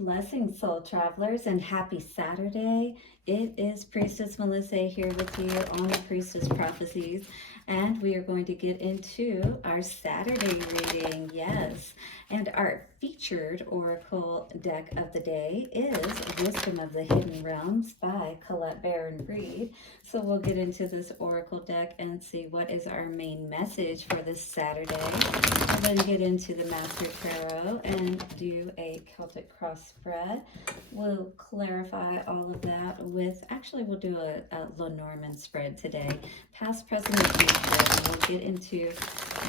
Blessings, soul travelers, and happy Saturday. It is Priestess Melissae here with you on the Priestess Prophecies, and we are going to get into our Saturday reading. Yes, and our featured oracle deck of the day is Wisdom of the Hidden Realms by Colette Baron Reed. So we'll get into this oracle deck and see what is our main message for this Saturday. We'll then get into the Master Tarot and do a Celtic cross spread. We'll clarify all of that with, actually we'll do a Lenormand spread today, past, present, and future. And we'll get into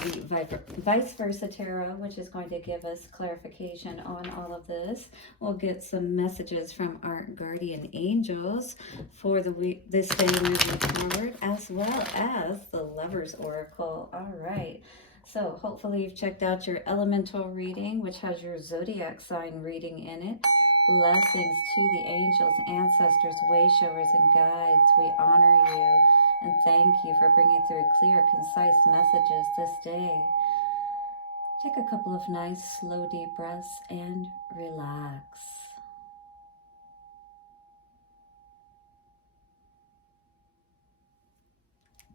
the vice versa tarot, which is going to give us clarification on all of this. We'll get some messages from our guardian angels for the week, this day moving forward, as well as the Lover's Oracle. All right. So hopefully you've checked out your elemental reading, which has your zodiac sign reading in it. Blessings to the angels, ancestors, way showers, and guides. We honor you and thank you for bringing through clear, concise messages this day. Take a couple of nice, slow, deep breaths and relax.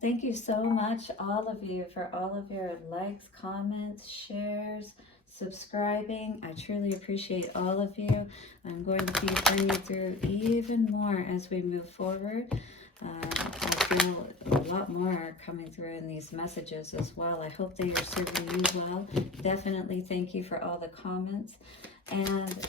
Thank you so much, all of you, for all of your likes, comments, shares, subscribing. I truly appreciate all of you. I'm going to be bringing through even more as we move forward. I feel a lot more are coming through in these messages as well. I hope they are serving you well. Definitely thank you for all the comments and,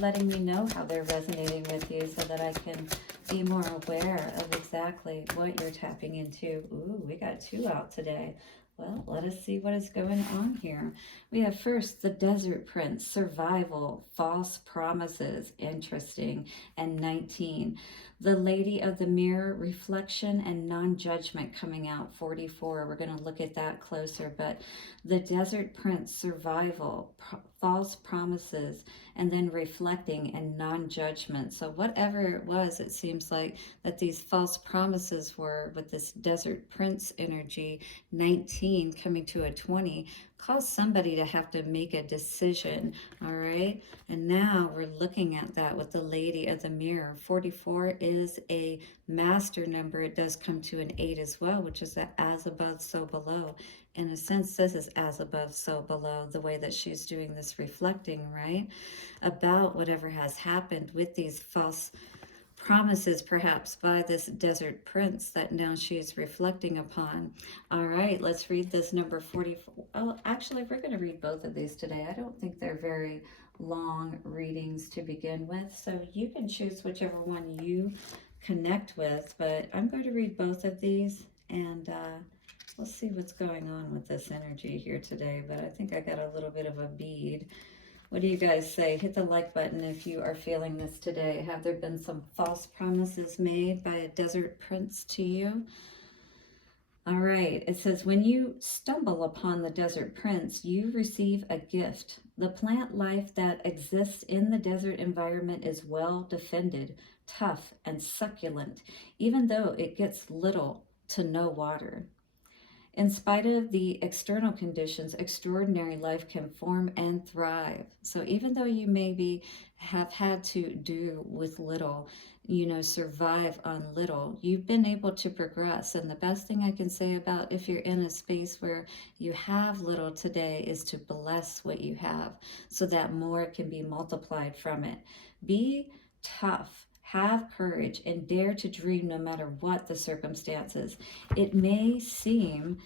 letting me know how they're resonating with you so that I can be more aware of exactly what you're tapping into. Ooh, we got 2 out today. Well, let us see what is going on here. We have first the Desert Prince, survival, false promises, interesting, and 19. The Lady of the Mirror, reflection and non-judgment coming out, 44. We're going to look at that closer, but the Desert Prince, survival, false promises, and then reflecting and non-judgment. So whatever it was, it seems like that these false promises were with this Desert Prince energy, 19 coming to a 20, caused somebody to have to make a decision, all right? And now we're looking at that with the Lady of the Mirror. 44 is a master number. It does come to an 8 as well, which is that as above, so below. In a sense, this is as above, so below, the way that she's doing this reflecting, right? About whatever has happened with these false promises, perhaps by this Desert Prince that now she's reflecting upon. All right, let's read this number 44. Oh, actually, we're going to read both of these today. I don't think they're very long readings to begin with, so you can choose whichever one you connect with, but I'm going to read both of these, and we'll see what's going on with this energy here today. But I think I got a little bit of a bead. What do you guys say? Hit the like button if you are feeling this today. Have there been some false promises made by a Desert Prince to you? All right, it says, when you stumble upon the Desert Prince, you receive a gift. The plant life that exists in the desert environment is well defended, tough, and succulent, even though it gets little to no water. In spite of the external conditions, extraordinary life can form and thrive. So even though you maybe have had to do with little, survive on little, you've been able to progress. And the best thing I can say about if you're in a space where you have little today is to bless what you have so that more can be multiplied from it. Be tough. Have courage and dare to dream no matter what the circumstances. It may seem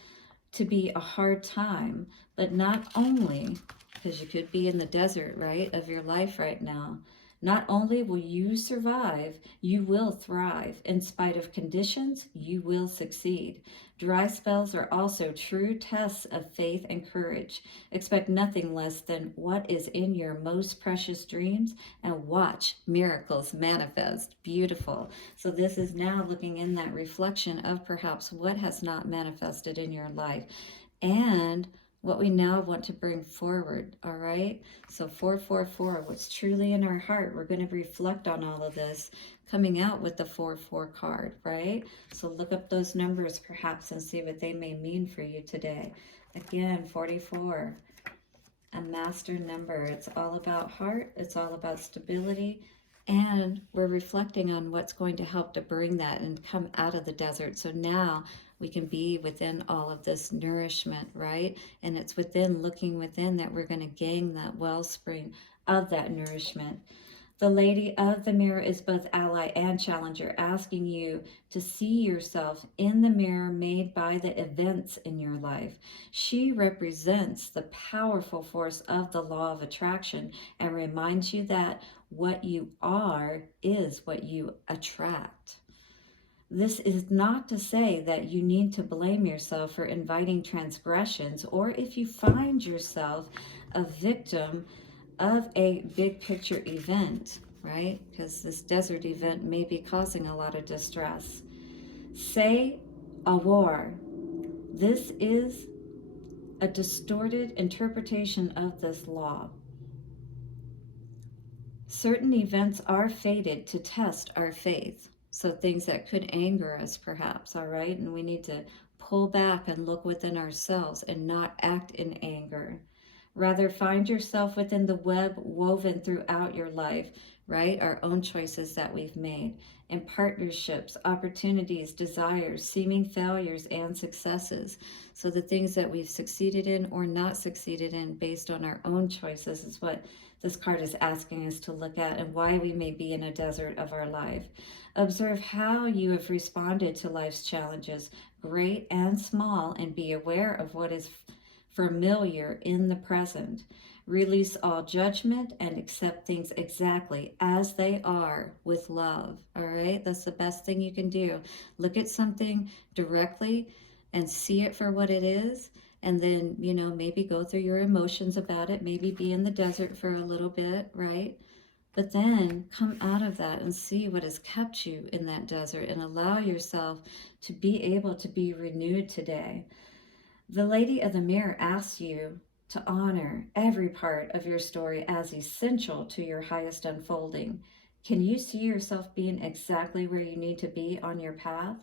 to be a hard time, but not only, because you could be in the desert, right, of your life right now, not only will you survive, you will thrive. In spite of conditions, you will succeed. Dry spells are also true tests of faith and courage. Expect nothing less than what is in your most precious dreams and watch miracles manifest. Beautiful. So this is now looking in that reflection of perhaps what has not manifested in your life and what we now want to bring forward, all right? So 444, what's truly in our heart, we're going to reflect on all of this, coming out with the 4-4 card, right? So look up those numbers perhaps and see what they may mean for you today. Again, 44. a master number. It's all about heart, it's all about stability, and we're reflecting on what's going to help to bring that and come out of the desert. So now we can be within all of this nourishment, right? And it's within, looking within, that we're going to gain that wellspring of that nourishment. The Lady of the Mirror is both ally and challenger, asking you to see yourself in the mirror made by the events in your life. She represents the powerful force of the law of attraction and reminds you that what you are is what you attract. This is not to say that you need to blame yourself for inviting transgressions, or if you find yourself a victim of a big picture event, right? Because this desert event may be causing a lot of distress. Say a war. This is a distorted interpretation of this law. Certain events are fated to test our faith. So things that could anger us, perhaps, all right? And we need to pull back and look within ourselves and not act in anger. Rather, find yourself within the web woven throughout your life, right? Our own choices that we've made, in partnerships, opportunities, desires, seeming failures, and successes. So the things that we've succeeded in or not succeeded in based on our own choices is what this card is asking us to look at, and why we may be in a desert of our life. Observe how you have responded to life's challenges, great and small, and be aware of what is familiar in the present. Release all judgment and accept things exactly as they are with love. All right, that's the best thing you can do. Look at something directly and see it for what it is, and then, maybe go through your emotions about it, maybe be in the desert for a little bit, right? But then come out of that and see what has kept you in that desert, and allow yourself to be able to be renewed today. The Lady of the Mirror asks you to honor every part of your story as essential to your highest unfolding. Can you see yourself being exactly where you need to be on your path?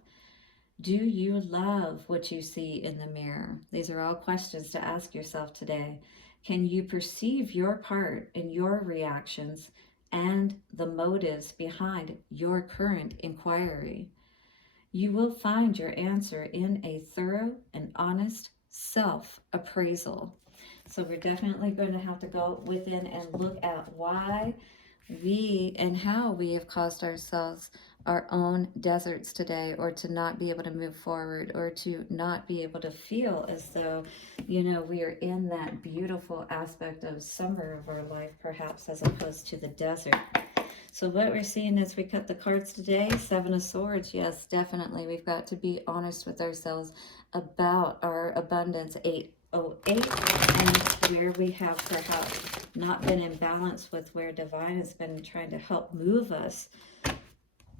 Do you love what you see in the mirror? These are all questions to ask yourself today. Can you perceive your part in your reactions and the motives behind your current inquiry? You will find your answer in a thorough and honest self-appraisal. So we're definitely going to have to go within and look at why we and how we have caused ourselves our own deserts today, or to not be able to move forward, or to not be able to feel as though, we are in that beautiful aspect of summer of our life, perhaps, as opposed to the desert. So what we're seeing as we cut the cards today, Seven of Swords, yes, definitely. We've got to be honest with ourselves about our abundance, 808, and where we have perhaps not been in balance with where Divine has been trying to help move us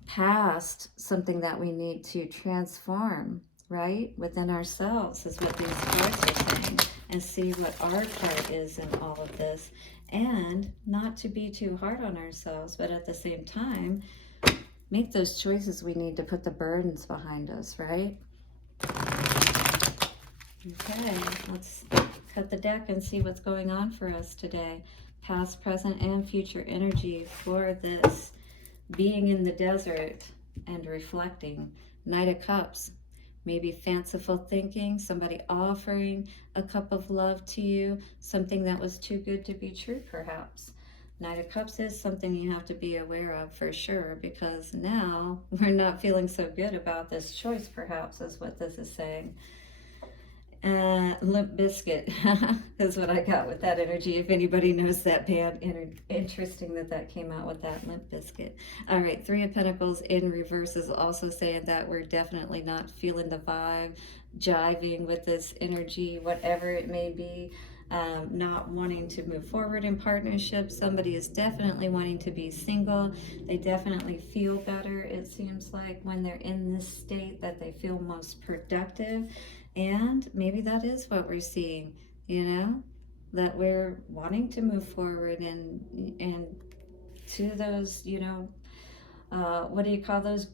past something that we need to transform, right? Within ourselves is what these cards are saying, and see what our part is in all of this. And not to be too hard on ourselves, but at the same time, make those choices we need to put the burdens behind us, right? Okay, let's cut the deck and see what's going on for us today. Past, present, and future energy for this being in the desert and reflecting. Knight of Cups. Maybe fanciful thinking, somebody offering a cup of love to you, something that was too good to be true, perhaps. Knight of Cups is something you have to be aware of for sure, because now we're not feeling so good about this choice, perhaps, is what this is saying. Limp Bizkit is what I got with that energy. If anybody knows that band, interesting that came out with that, Limp Bizkit. All right, Three of Pentacles in reverse is also saying that we're definitely not feeling the vibe, jiving with this energy, whatever it may be. Not wanting to move forward in partnership. Somebody is definitely wanting to be single. They definitely feel better, it seems like, when they're in this state, that they feel most productive. And maybe that is what we're seeing, that we're wanting to move forward and to those, what do you call those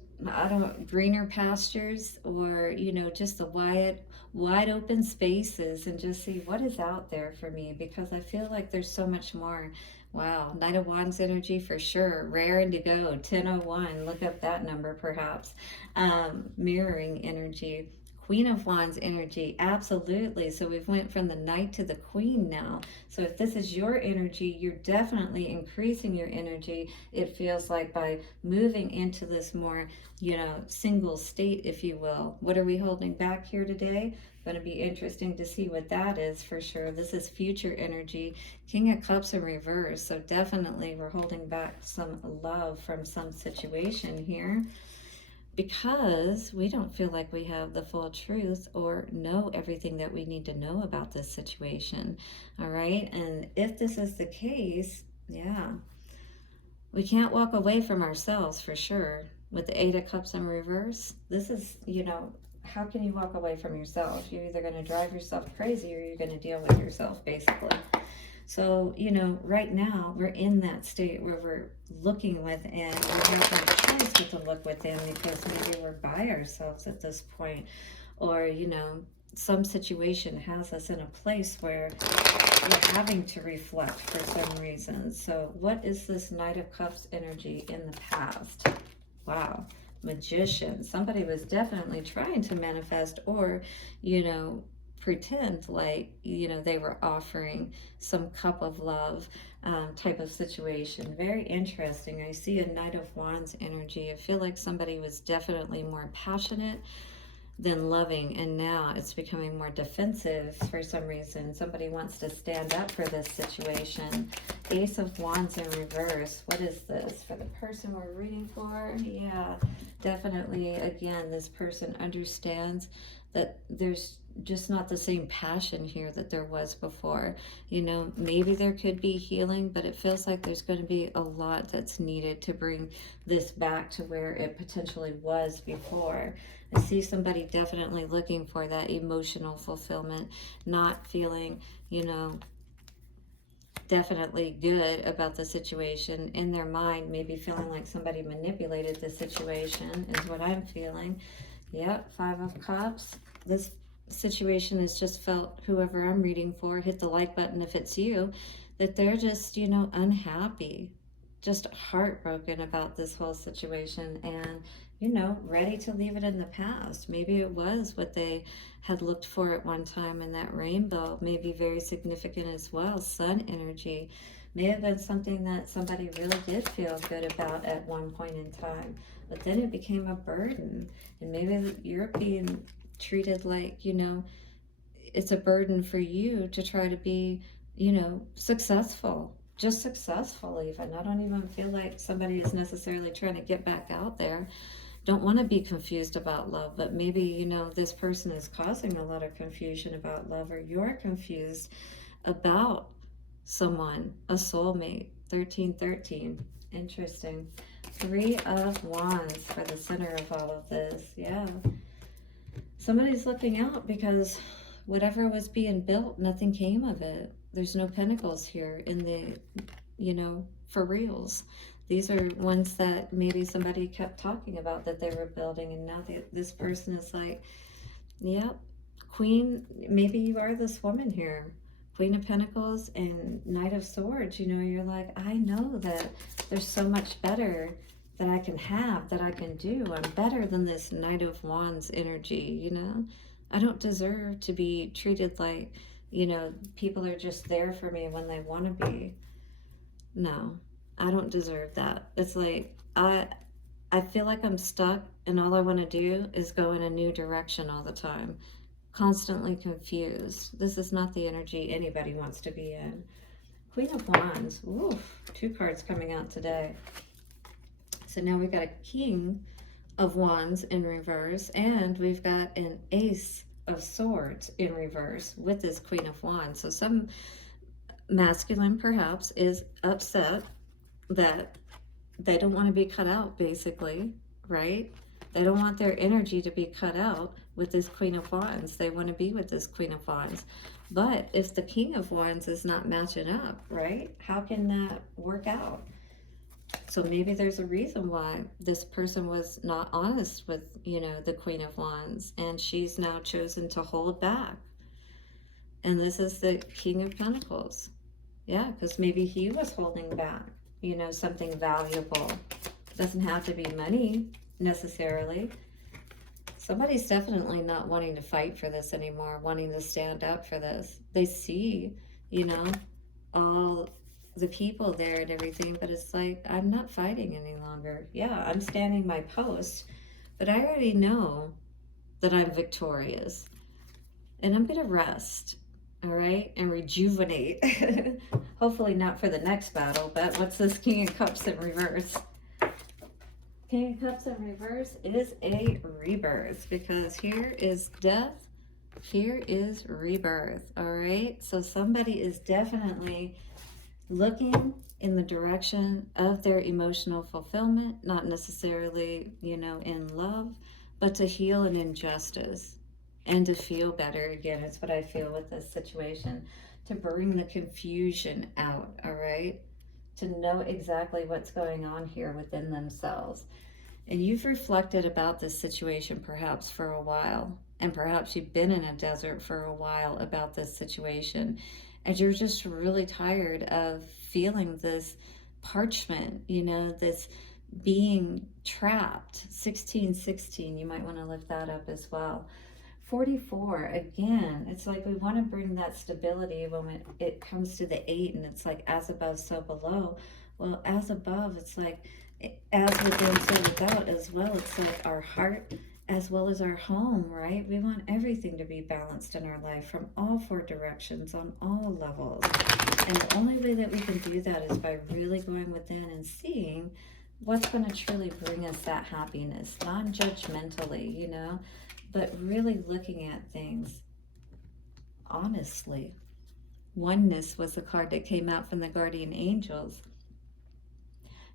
greener pastures, or, you know, just the wide open spaces, and just see what is out there for me, because I feel like there's so much more. Wow, Knight of Wands energy for sure. Rare indigo, 1001. Look up that number perhaps. Mirroring energy. Queen of Wands energy, absolutely. So we've went from the Knight to the Queen now. So if this is your energy, you're definitely increasing your energy. It feels like by moving into this more, you know, single state, if you will. What are we holding back here today? Going to be interesting to see what that is for sure. This is future energy. King of Cups in reverse. So definitely we're holding back some love from some situation here, because we don't feel like we have the full truth or know everything that we need to know about this situation. All right. And if this is the case, yeah, we can't walk away from ourselves for sure. With the Eight of Cups in reverse, this is, you know, how can you walk away from yourself? You're either going to drive yourself crazy, or you're going to deal with yourself, basically. So, you know, right now we're in that state where we're looking within. We have no choice but to look within, because maybe we're by ourselves at this point, or, you know, some situation has us in a place where we're having to reflect for some reason. So what is this Knight of Cups energy in the past? Wow. Magician. Somebody was definitely trying to manifest, or, you know, pretend like, you know, they were offering some cup of love type of situation. Very interesting. I see a Knight of Wands energy. I feel like somebody was definitely more passionate than loving, and now it's becoming more defensive for some reason. Somebody wants to stand up for this situation. Ace of Wands in reverse. What is this for the person we're reading for? Yeah, definitely, again, this person understands that there's just not the same passion here that there was before. You know, maybe there could be healing, but it feels like there's going to be a lot that's needed to bring this back to where it potentially was before. I see somebody definitely looking for that emotional fulfillment, not feeling, you know, definitely good about the situation in their mind, maybe feeling like somebody manipulated the situation is what I'm feeling. Yep, Five of Cups. This situation has just felt, whoever I'm reading for, hit the like button if it's you, that they're just, you know, unhappy, just heartbroken about this whole situation, and, you know, ready to leave it in the past. Maybe it was what they had looked for at one time, and that rainbow may be very significant as well. Sun energy may have been something that somebody really did feel good about at one point in time, but then it became a burden, and maybe you're being treated like, you know, it's a burden for you to try to be, you know, successful, just successful even. I don't even feel like somebody is necessarily trying to get back out there. Don't want to be confused about love, but maybe, you know, this person is causing a lot of confusion about love, or you're confused about someone, a soulmate. 1313. Interesting. Three of Wands for the center of all of this. Yeah. Somebody's looking out because whatever was being built, nothing came of it. There's no pentacles here in the, you know, for reals. These are ones that maybe somebody kept talking about that they were building, and now this person is like, yep, Queen, maybe you are this woman here. Queen of Pentacles and Knight of Swords, you know, you're like, I know that there's so much better that I can have, that I can do. I'm better than this Knight of Wands energy, you know. I don't deserve to be treated like, you know, people are just there for me when they want to be. No, I don't deserve that. It's like, I feel like I'm stuck, and all I want to do is go in a new direction all the time. Constantly confused. This is not the energy anybody wants to be in. Queen of Wands. Oof, two cards coming out today. So now we've got a King of Wands in reverse, and we've got an Ace of Swords in reverse with this Queen of Wands. So some masculine perhaps is upset that they don't want to be cut out, basically, right? They don't want their energy to be cut out with this Queen of Wands. They want to be with this Queen of Wands. But if the King of Wands is not matching up, right? How can that work out? So maybe there's a reason why this person was not honest with, the Queen of Wands, and she's now chosen to hold back. And this is the King of Pentacles. Yeah, because maybe he was holding back, something valuable. Doesn't have to be money necessarily. Somebody's definitely not wanting to fight for this anymore, wanting to stand up for this. They see, all the people there and everything, but it's like, I'm not fighting any longer. Yeah, I'm standing my post, but I already know that I'm victorious. And I'm going to rest, all right, and rejuvenate. Hopefully not for the next battle, but what's this King of Cups in reverse? King of Cups in reverse is a rebirth, because here is death, here is rebirth, all right? So somebody is definitely looking in the direction of their emotional fulfillment, not necessarily, in love, but to heal an injustice and to feel better. Again, it's what I feel with this situation, to bring the confusion out, all right? To know exactly what's going on here within themselves. And you've reflected about this situation perhaps for a while, and perhaps you've been in a desert for a while about this situation, and you're just really tired of feeling this parchment, this being trapped. 1616, you might want to lift that up as well. 44, again, it's like we want to bring that stability when it comes to the 8, and it's like as above, so below. Well, as above, it's like as within, so without as well. It's like our heart as well as our home, right? We want everything to be balanced in our life from all 4 directions on all levels. And the only way that we can do that is by really going within and seeing what's going to truly bring us that happiness, non-judgmentally, but really looking at things honestly. Oneness was the card that came out from the guardian angels.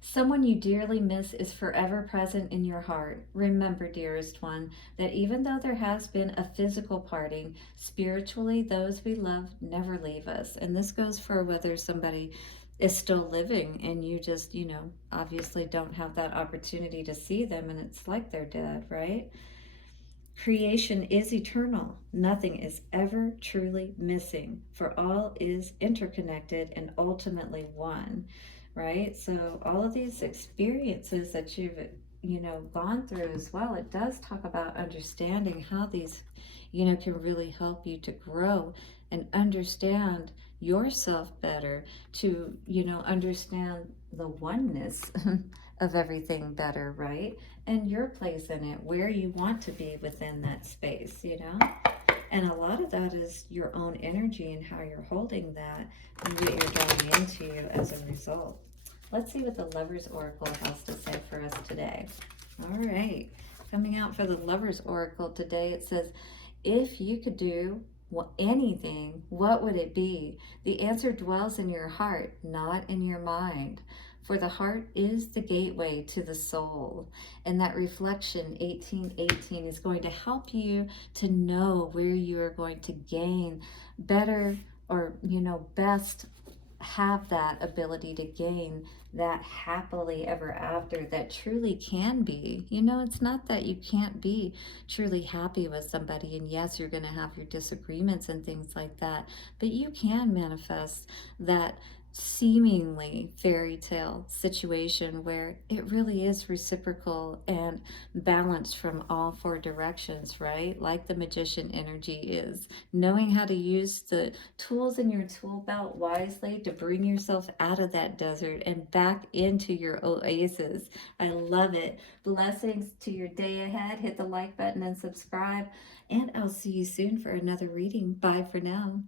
Someone you dearly miss is forever present in your heart. Remember, dearest one, that even though there has been a physical parting, spiritually, those we love never leave us. And this goes for whether somebody is still living and you just, obviously don't have that opportunity to see them, and it's like they're dead, right? Creation is eternal. Nothing is ever truly missing, for all is interconnected and ultimately one, right? So all of these experiences that you've, gone through as well, it does talk about understanding how these, can really help you to grow and understand yourself better, to, understand the oneness of everything better, right? And your place in it, where you want to be within that space, And a lot of that is your own energy and how you're holding that and what you're drawing into you as a result. Let's see what the Lovers Oracle has to say for us today. All right. Coming out for the Lovers Oracle today, it says, if you could do anything, what would it be? The answer dwells in your heart, not in your mind. For the heart is the gateway to the soul. And that reflection, 1818, is going to help you to know where you are going to gain better, or, best have that ability to gain that happily ever after that truly can be. It's not that you can't be truly happy with somebody, and yes, you're going to have your disagreements and things like that, but you can manifest that seemingly fairy tale situation where it really is reciprocal and balanced from all 4 directions, right? Like the magician energy is. Knowing how to use the tools in your tool belt wisely to bring yourself out of that desert and back into your oasis. I love it. Blessings to your day ahead. Hit the like button and subscribe, and I'll see you soon for another reading. Bye for now.